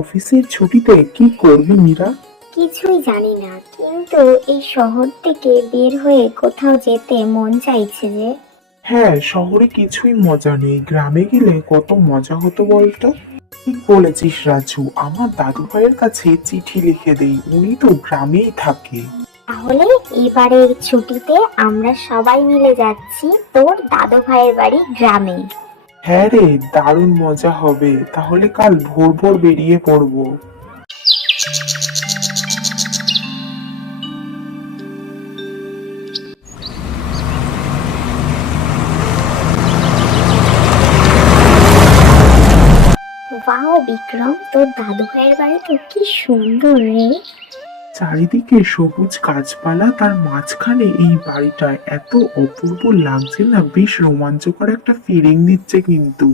অফিসের ছুটিতে কি করবি মীরা? কিছুই জানি না, কিন্তু এই শহর থেকে বের হয়ে কোথাও যেতে মন চাইছে যে। হ্যাঁ, শহরে কিছুই মজা নেই, গ্রামে গেলে কত মজা হতো বলতো। ঠিক বলেছিস রাজু, আমার দাদু ভাইয়ের কাছে চিঠি লিখে দেই, উনি তো গ্রামেই থাকে। তাহলে এবারের ছুটিতে আমরা সবাই মিলে যাচ্ছি তোর দাদু ভাইয়ের বাড়ি গ্রামে। হ্যাঁ রে, দারুণ মজা হবে, তাহলে কাল ভোর ভোর বেরিয়ে পড়বো। ওয়াও বিক্রম, তোর দাদু ভাইয়ের বাড়ি তো কি সুন্দর রে। চারিদিকে সবুজ গাছপালা, তার মাঝখানে এই বাড়িটা এত অপূর্ব লাগছে না, বেশ রোমাঞ্চকর একটা ফিলিং দিচ্ছে কিন্তু।